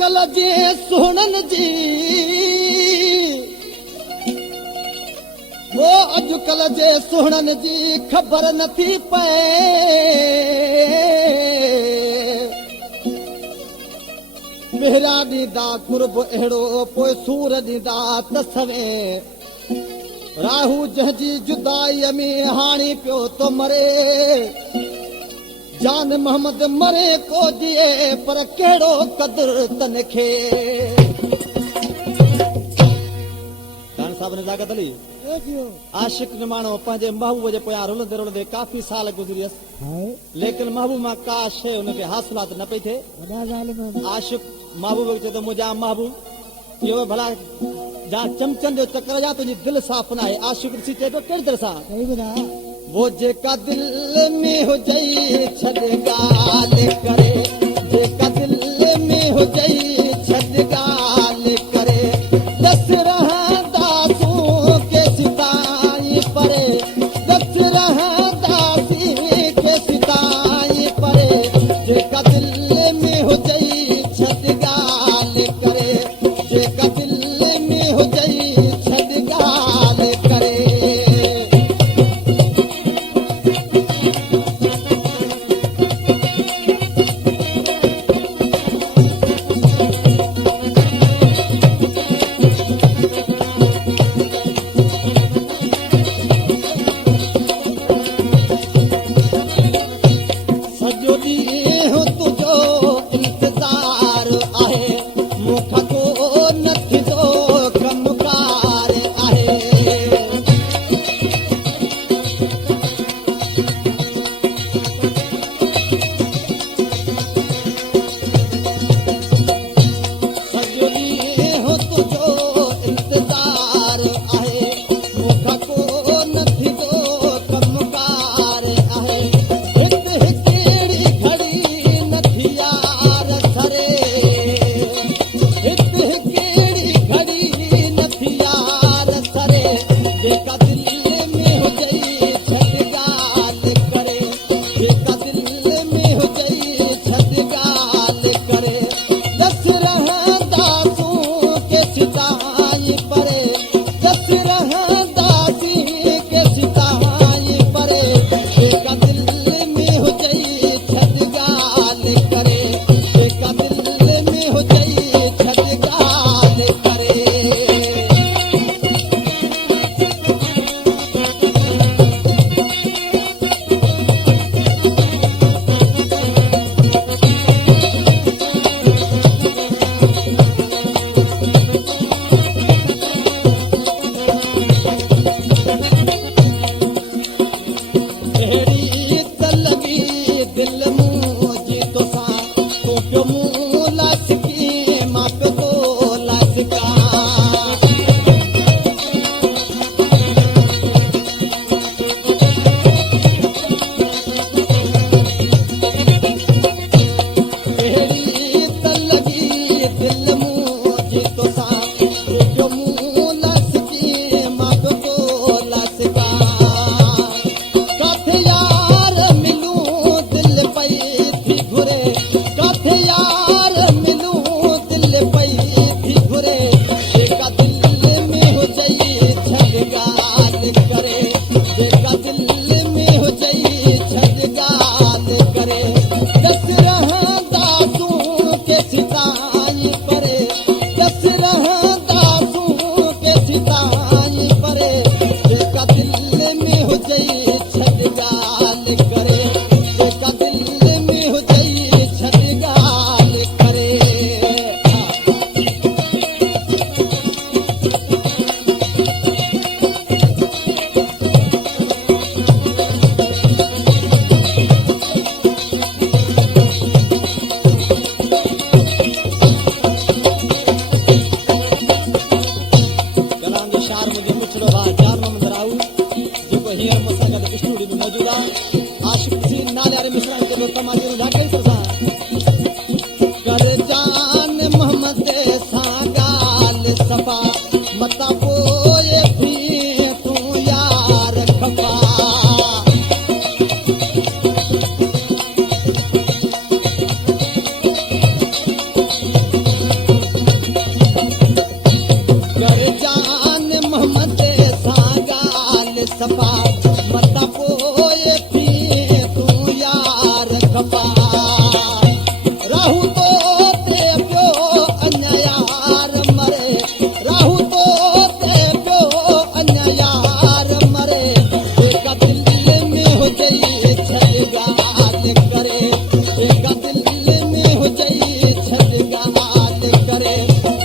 अॼुकल्ह जे सुहिणनि जी वो अॼुकल्ह जे सुहिणनि जी ख़बर नथी पए मेरा ॾींदा कुर्ब अहिड़ो पोइ सूर ॾींदा तसवे राहू जंहिंजी जुदाईअ में हाणे पियो थो मरे जान मोहम्मद मरे को जिए पर कहिड़ो क़दुर तन खे खान साहब ने जागत अली आशिक निमाणो पंहिंजे महबूब जे पोयां रुलंदे रुलंदे काफ़ी साल गुज़रियस लेकिन महबूब मां का शइ हुनखे हासिलात न पई थिए आशिक महबूब खे चए थो मुंहिंजा महबूब इहो भला जा चमचनि जो चकर जा तुंहिंजी दिलि साफ़ न आहे आशिक ॾिसी चए थो कहिड़ी तरह सां वो जेका दिल में हुजई छॾ ॻाल्हि करे जेका दिल में हुजई छॾ ॻाल्हि करे दस रहंदासूं केसि ताईं परे दस रहंदासीं केसि ताईं परे जेका दिल में हुजई छॾ ॻाल्हि करे जेका दिल में हुजई छॾ ॻाल्हि करे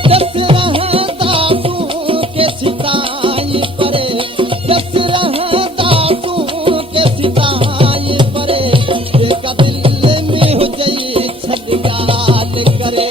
दस रहंदा तूं के सिताई परे दस रहंदा तूं के सिताई परे जेका दिल में हुजई छॾ ॻाल्हि करे